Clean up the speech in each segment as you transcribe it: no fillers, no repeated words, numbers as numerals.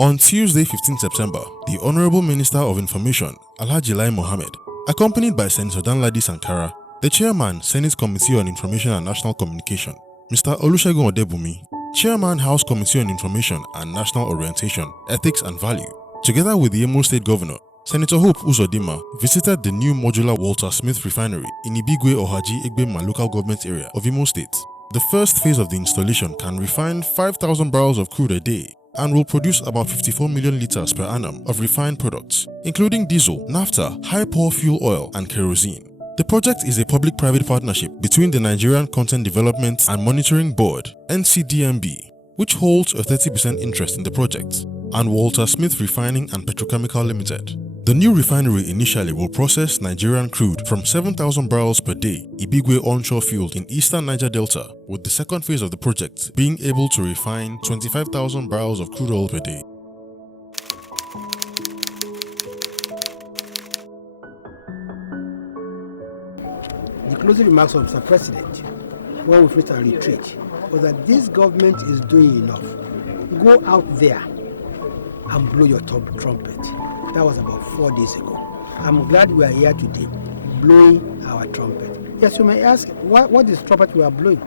On Tuesday, 15 September, the Honorable Minister of Information, Alhaji Lai Mohammed, accompanied by Senator Danladi Sankara, the Chairman, Senate Committee on Information and National Communication, Mr. Olusegun Odebumi, Chairman, House Committee on Information and National Orientation, Ethics and Value, together with the Imo State Governor, Senator Hope Uzodinma, visited the new modular Waltersmith Refinery in Ibigwe Ohaji Egbema local government area of Imo State. The first phase of the installation can refine 5,000 barrels of crude a day and will produce about 54 million liters per annum of refined products, including diesel, naphtha, high-power fuel oil, and kerosene. The project is a public-private partnership between the Nigerian Content Development and Monitoring Board, NCDMB, which holds a 30% interest in the project, and Waltersmith Refining and Petrochemical Limited. The new refinery initially will process Nigerian crude from 7,000 barrels per day Ibigwe onshore field in eastern Niger Delta, with the second phase of the project being able to refine 25,000 barrels of crude oil per day. The closing remarks of Mr. President, when we finished our retreat, was that this government is doing enough. Go out there and blow your trumpet. That was about 4 days ago. I'm glad we are here today, blowing our trumpet. Yes, you may ask, what is trumpet we are blowing?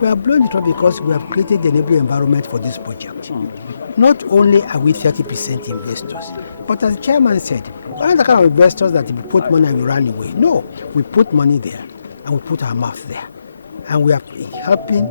We are blowing the trumpet because we have created the enabling environment for this project. Not only are we 30% investors, but as the chairman said, we're not the kind of investors that if we put money and we run away. No, we put money there and we put our mouth there. And we are helping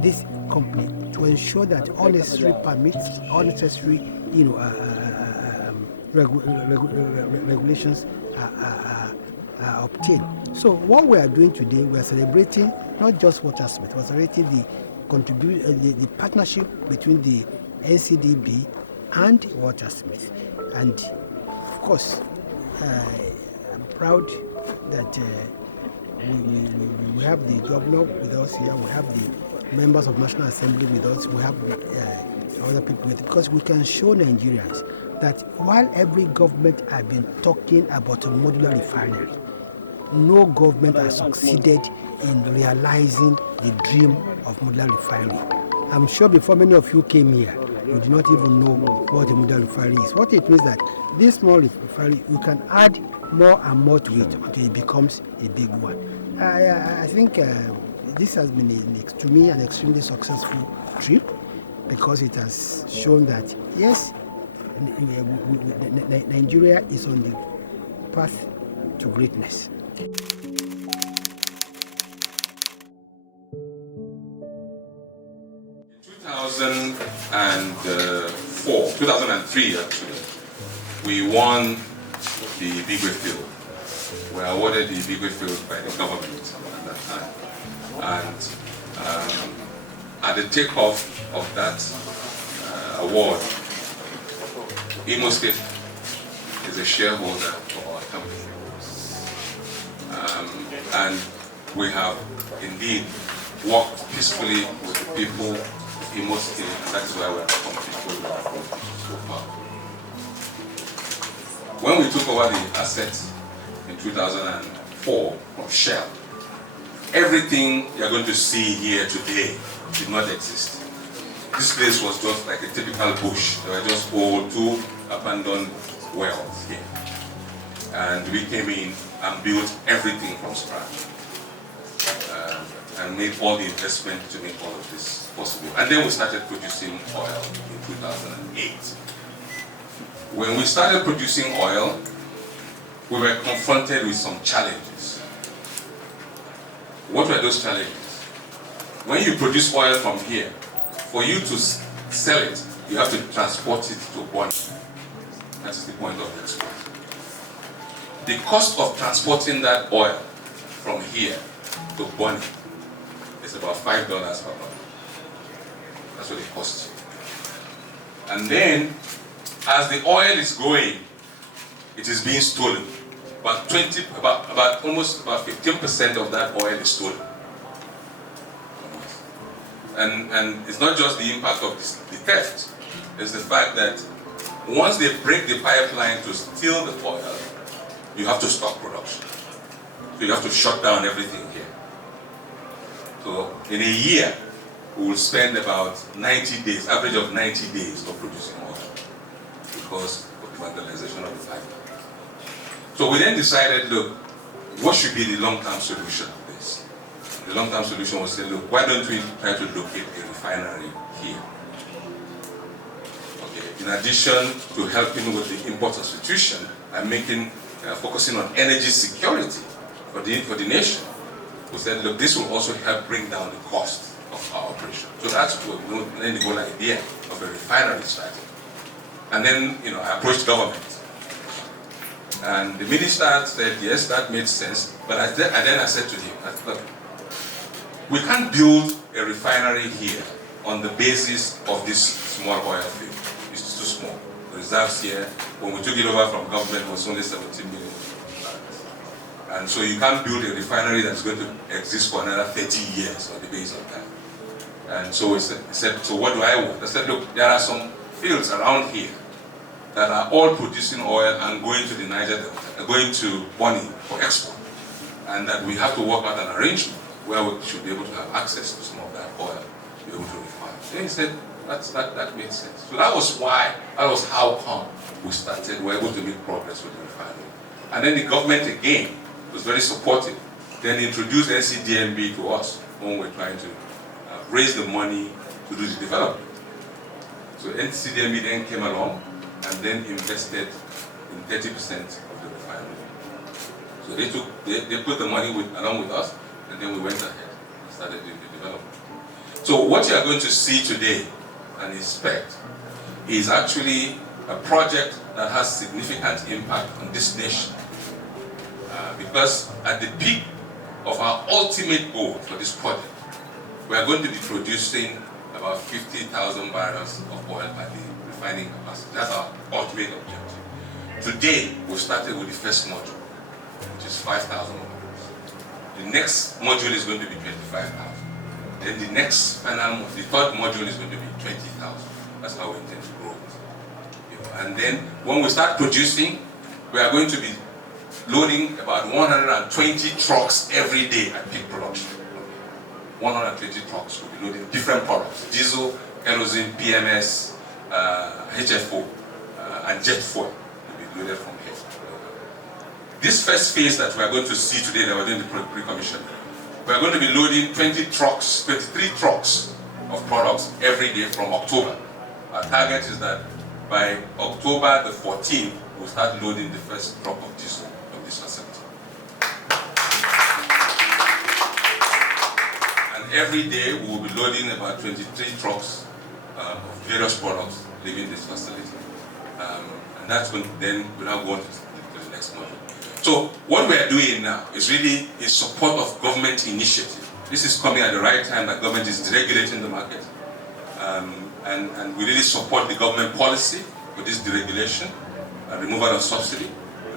this company to ensure that all necessary permits, all necessary, regulations are obtained. So what we are doing today, we are celebrating not just Waltersmith, we are celebrating the partnership between the NCDB and Waltersmith. And of course, I'm proud that we have the governor with us here, we have the members of National Assembly with us, we have other people with us, because we can show Nigerians that while every government has been talking about a modular refinery, no government has succeeded in realizing the dream of modular refinery. I'm sure before many of you came here, you did not even know what a modular refinery is. What it means that this small refinery, you can add more and more to it until it becomes a big one. I think this has been, to me, an extremely successful trip, because it has shown that, yes, Nigeria is on the path to greatness. In 2003 actually, we won the Ibigwe field. We were awarded the Ibigwe field by the government at that time. And at the takeoff of that award, Imo State is a shareholder of our company. And we have indeed worked peacefully with the people of Imo State, and that is why we are comfortable so far. When we took over the assets in 2004 from Shell, everything you're going to see here today did not exist. This place was just like a typical bush. There were just old, 2 abandoned wells here. And we came in and built everything from scratch. And made all the investment to make all of this possible. And then we started producing oil in 2008. When we started producing oil, we were confronted with some challenges. What were those challenges? When you produce oil from here, for you to sell it, you have to transport it to Bonny. That is the point of export. The cost of transporting that oil from here to Bonny is about $5 per barrel. That's what it costs you. And then, as the oil is going, it is being stolen. Almost about 15% of that oil is stolen. And it's not just the impact of the theft, it's the fact that once they break the pipeline to steal the oil, you have to stop production. So you have to shut down everything here. So in a year, we will spend about 90 days, average of 90 days of producing oil. because of the vandalization of the pipeline. So we then decided, look, what should be the long-term solution of this? The long-term solution was say, look, why don't we try to locate a refinery here? Okay. In addition to helping with the import substitution and focusing on energy security for the nation, we said, look, this will also help bring down the cost of our operation. So that's the whole idea of a refinery strategy. And then, I approached government. And the minister said, yes, that made sense. But then I said to him, look, we can't build a refinery here on the basis of this small oil field. It's too small. The reserves here, when we took it over from government, was only 17 million. And so you can't build a refinery that's going to exist for another 30 years on the basis of that. And so he said, so what do I want? I said, look, there are some fields around here that are all producing oil and going to the Niger Delta, going to Bonny for export. And that we have to work out an arrangement where we should be able to have access to some of that oil, be able to refine. Then he said, that makes sense. So that was how come we were able to make progress with the refinery. And then the government again was very supportive. Then introduced NCDMB to us when we were trying to raise the money to do the development. So NCDMB then came along and then invested in 30% of the refinery. So they put the money along with us, and then we went ahead and started doing the development. So what you are going to see today and expect is actually a project that has significant impact on this nation. Because at the peak of our ultimate goal for this project, we are going to be producing about 50,000 barrels of oil per day refining capacity. That's our ultimate objective. Today, we started with the first module, which is 5,000 barrels. The next module is going to be 25,000. Then the next the third module is going to be 20,000. That's how we intend to grow it. And then when we start producing, we are going to be loading about 120 trucks every day at peak production. 120 trucks will be loading different products: diesel, kerosene, PMS, HFO, and jet fuel will be loaded from here. This first phase that we are going to see today, that we're doing the pre-commissioning, we are going to be loading 23 trucks of products every day from October. Our target is that by October the 14th, we'll start loading the first truck of diesel from this facility. And every day, we will be loading about 23 trucks of various products leaving this facility. And that's when then we now go on to the next module. So what we are doing now is really in support of government initiative. This is coming at the right time that government is deregulating the market. And we really support the government policy for this deregulation and removal of subsidy,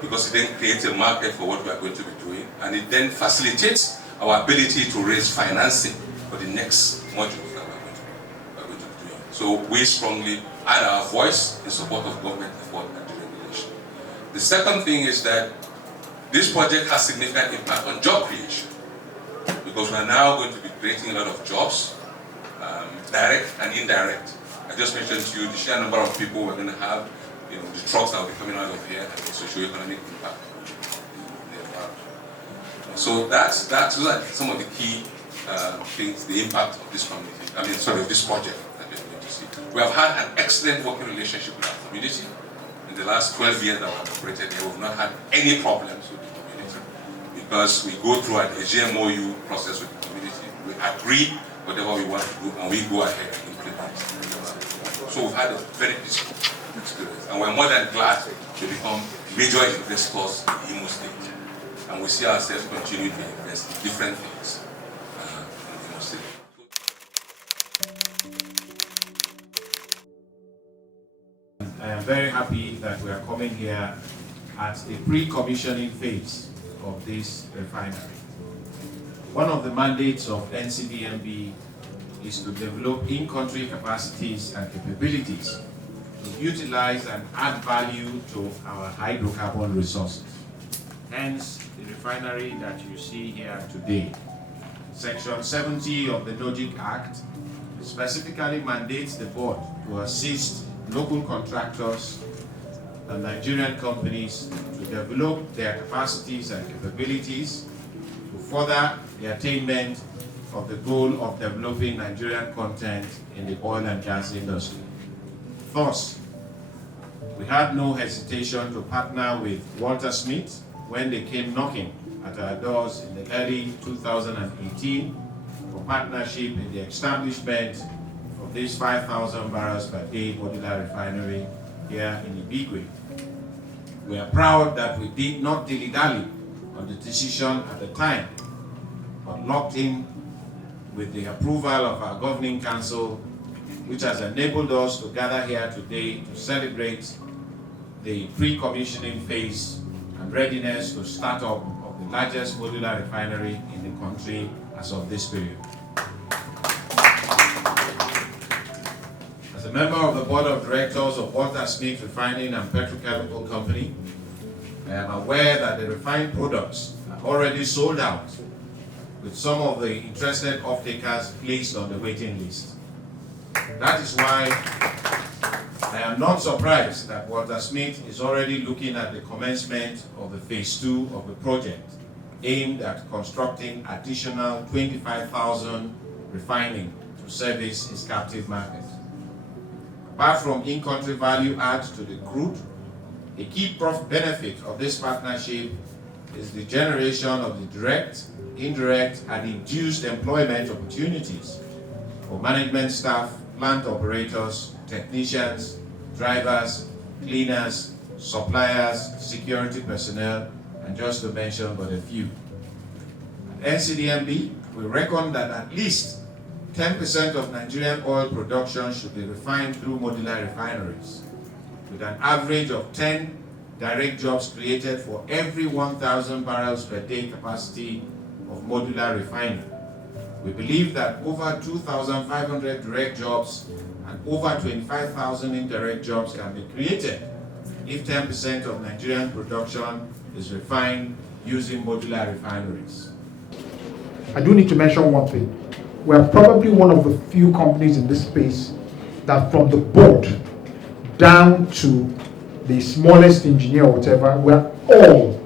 because it then creates a market for what we are going to be doing, and it then facilitates our ability to raise financing for the next modules that we're going to be doing. So we strongly add our voice in support of government effort and deregulation. The second thing is that this project has significant impact on job creation, because we are now going to be creating a lot of jobs, direct and indirect. I just mentioned to you the sheer number of people we're going to have, the trucks that will be coming out of here, and the socio-economic impact in the environment. So those are some of the key things, the impact of this community, of this project that we're going to see. We have had an excellent working relationship with our community. In the last 12 years that we have operated here, we've not had any problems with the community, because we go through an GMOU process with the community. We agree whatever we want to do, and we go ahead and implement it. So we've had a very peaceful experience, and we're more than glad to become major investors in Imo State. And we see ourselves continuing to invest in different things in Imo State. I am very happy that we are coming here at the pre-commissioning phase of this refinery. One of the mandates of NCDMB is to develop in-country capacities and capabilities to utilize and add value to our hydrocarbon resources. Hence, the refinery that you see here today. Section 70 of the NODIC Act specifically mandates the board to assist local contractors and Nigerian companies to develop their capacities and capabilities to further the attainment of the goal of developing Nigerian content in the oil and gas industry. Thus, we had no hesitation to partner with Waltersmith when they came knocking at our doors in the early 2018 for partnership in the establishment of this 5,000 barrels per day modular refinery here in Ibigwe. We are proud that we did not dilly-dally on the decision at the time, but locked in with the approval of our governing council, which has enabled us to gather here today to celebrate the pre-commissioning phase and readiness to start up of the largest modular refinery in the country as of this period. As a member of the board of directors of Waltersmith Refining and Petrochemical Company, I am aware that the refined products are already sold out, with some of the interested off-takers placed on the waiting list. That is why I am not surprised that Waltersmith is already looking at the commencement of the phase 2 of the project, aimed at constructing additional 25,000 refining to service its captive market. Apart from in-country value add to the crude, a key benefit of this partnership is the generation of the direct, indirect, and induced employment opportunities for management staff, plant operators, technicians, drivers, cleaners, suppliers, security personnel, and just to mention but a few. At NCDMB, we reckon that at least 10% of Nigerian oil production should be refined through modular refineries, with an average of 10 direct jobs created for every 1,000 barrels per day capacity of modular refining. We believe that over 2,500 direct jobs and over 25,000 indirect jobs can be created if 10% of Nigerian production is refined using modular refineries. I do need to mention one thing. We are probably one of the few companies in this space that from the board down to the smallest engineer or whatever, we are all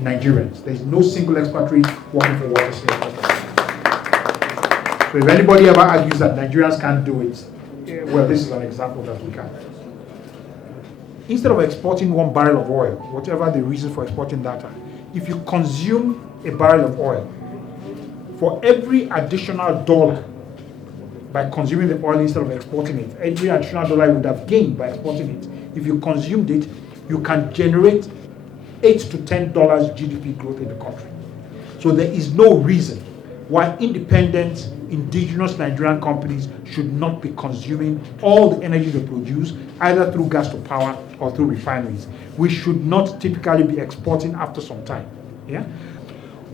Nigerians. There is no single expatriate working for Waltersmith. So if anybody ever argues that Nigerians can't do it, well, this is an example that we can. Instead of exporting 1 barrel of oil, whatever the reason for exporting that, if you consume a barrel of oil, for every additional dollar by consuming the oil instead of exporting it, every additional dollar you would have gained by exporting it, if you consumed it, you can generate $8 to $10 GDP growth in the country. So there is no reason why independent, indigenous Nigerian companies should not be consuming all the energy they produce, either through gas to power or through refineries. We should not typically be exporting after some time. Yeah?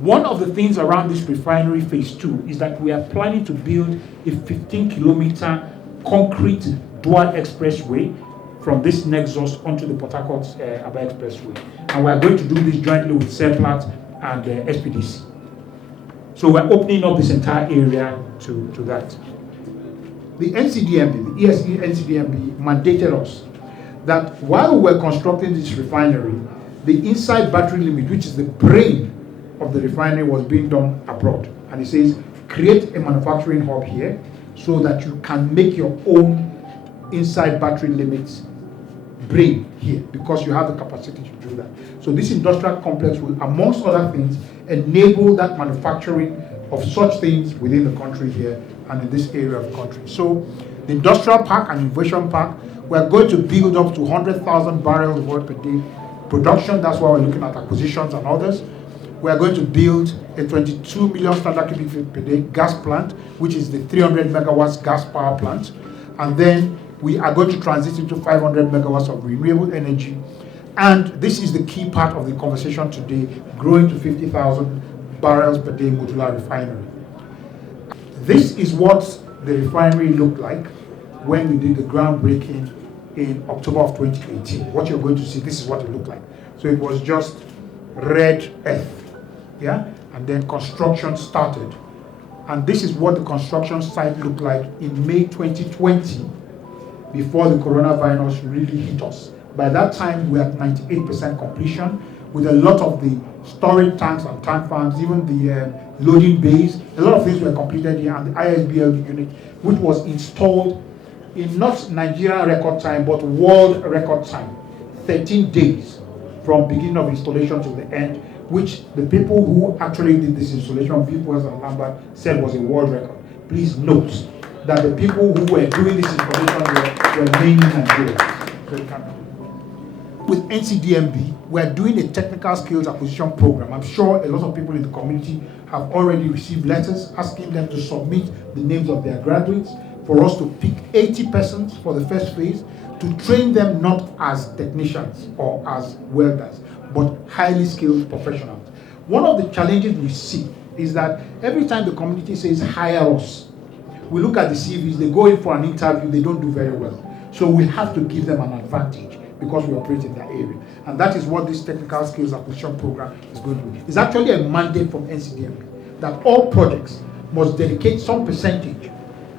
One of the things around this refinery phase 2 is that we are planning to build a 15-kilometer concrete dual expressway from this nexus onto the Port Harcourt Aba Expressway. And we are going to do this jointly with Seplat and SPDC. So we're opening up this entire area to that. The NCDMB, the ESE NCDMB mandated us that while we were constructing this refinery, the inside battery limit, which is the brain of the refinery, was being done abroad. And it says, create a manufacturing hub here so that you can make your own inside battery limits brain here, because you have the capacity to do that. So this industrial complex will, amongst other things, enable that manufacturing of such things within the country here and in this area of the country. So the industrial park and innovation park, we're going to build up to 100,000 barrels of oil per day production. That's why we're looking at acquisitions and others. We are going to build a 22 million standard cubic feet per day gas plant, which is the 300 megawatts gas power plant. And then we are going to transition to 500 megawatts of renewable energy. And this is the key part of the conversation today, growing to 50,000 barrels per day modular refinery. This is what the refinery looked like when we did the groundbreaking in October of 2018. What you're going to see, this is what it looked like. So it was just red earth, yeah? And then construction started. And this is what the construction site looked like in May 2020, before the coronavirus really hit us. By that time, we had 98% completion with a lot of the storage tanks and tank farms, even the loading bays. A lot of things were completed here, and the ISBL unit, which was installed in not Nigerian record time, but world record time, 13 days from beginning of installation to the end, which the people who actually did this installation, Viewers and Lambert, said was a world record. Please note that the people who were doing this installation were mainly Nigerians. With NCDMB, we are doing a technical skills acquisition program. I'm sure a lot of people in the community have already received letters asking them to submit the names of their graduates for us to pick 80 persons for the first phase to train them not as technicians or as welders, but highly skilled professionals. One of the challenges we see is that every time the community says hire us, we look at the CVs, they go in for an interview, they don't do very well. So we have to give them an advantage because we operate in that area. And that is what this technical skills acquisition program is going to do. It's actually a mandate from NCDMB that all projects must dedicate some percentage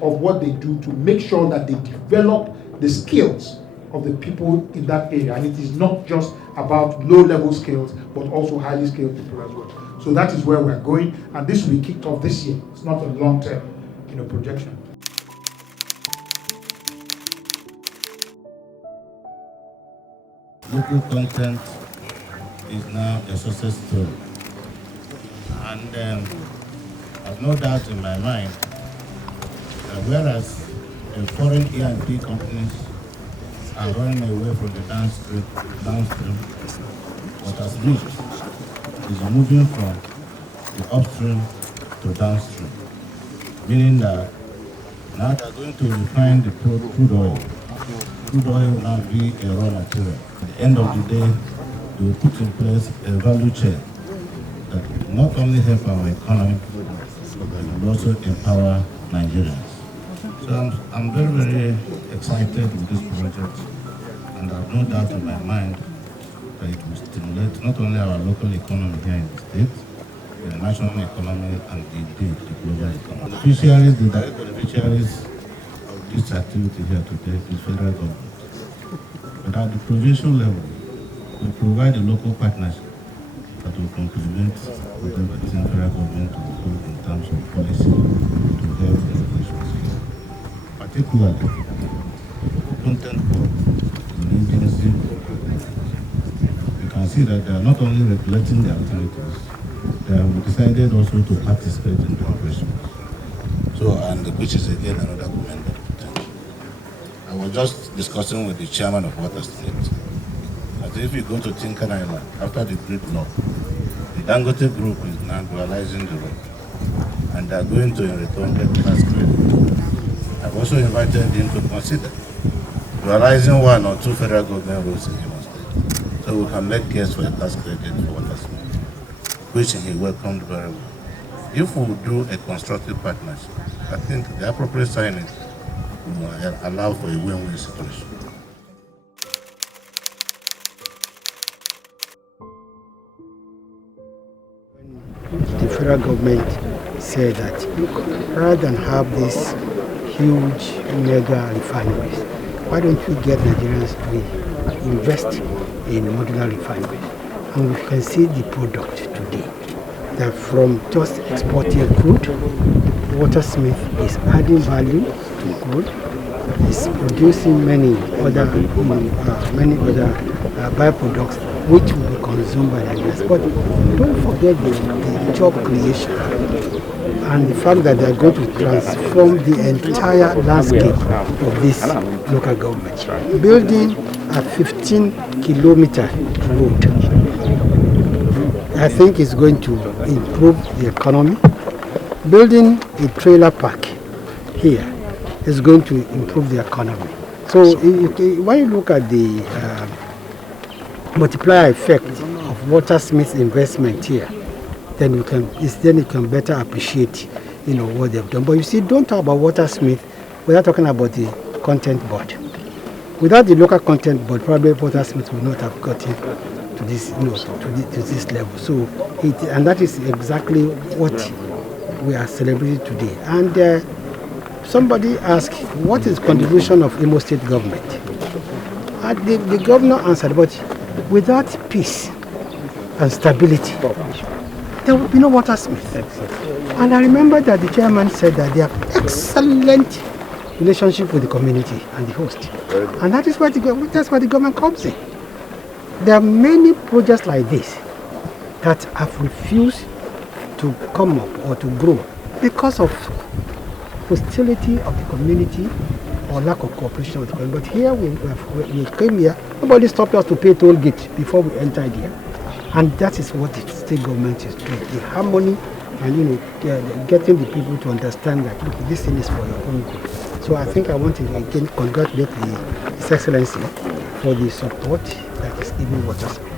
of what they do to make sure that they develop the skills of the people in that area. And it is not just about low-level skills, but also highly skilled people as well. So that is where we're going, and this will be kicked off this year. It's not a long-term, projection. Local content is now a success story. And I've no doubt in my mind that whereas the foreign E&P companies are running away from the downstream, Waltersmith is moving from the upstream to downstream, meaning that now they're going to refine the crude oil. Crude oil will now be a raw material. At the end of the day, they will put in place a value chain that will not only help our economy, but will also empower Nigerians. So I'm very, very excited with this project, and I have no doubt in my mind that it will stimulate not only our local economy here in the state, the national economy, and indeed the global economy. The direct beneficiaries of this activity here today is federal government. But at the provincial level, we provide a local partnership that will complement whatever the federal government will do in terms of policy to help the nations here. Particularly, content for the agency, you can see that they are not only regulating the activities, they have decided also to participate in the operations. So, and which is again another commendable potential. I was just discussing with the chairman of Waltersmith that if you go to Tinkan Island, after the grid law, the Dangote group is now dualizing the road, and they are going to in return get tax credit. I've also invited him to consider dualizing one or two federal government roads in Imo State, so we can make case for a tax credit for Waltersmith, which he welcomed very well. If we do a constructive partnership, I think the appropriate signing will allow for a win-win situation. The federal government said that, look, rather than have these huge mega refineries, why don't we get Nigerians to invest in modular refineries? And we can see the product today. That from just exporting crude, Waltersmith is adding value to crude, is producing many other byproducts which will be consumed by Nigerians. But don't forget the job creation and the fact that they are going to transform the entire landscape of this local government. Building a 15-kilometer road, I think is going to improve the economy. Building a trailer park here is going to improve the economy. So when you look at the multiplier effect of Waltersmith's investment here, then you can better appreciate what they've done. But you see, don't talk about Waltersmith without talking about the content board. Without the local content board, probably Waltersmith would not have gotten to this, to this level. So, and that is exactly what we are celebrating today. And somebody asked, what is the contribution of Imo State government? the governor answered, but without peace and stability, there will be no Waltersmith. And I remember that the chairman said that they have excellent relationship with the community and the host. And that's why the government comes in. There are many projects like this that have refused to come up or to grow because of hostility of the community or lack of cooperation with the community. But here we came here, nobody stopped us to pay toll gate before we entered here. And that is what the state government is doing. The harmony and getting the people to understand that look, this thing is for your own good. So I think I want to again congratulate His Excellency for the support that is given Waltersmith.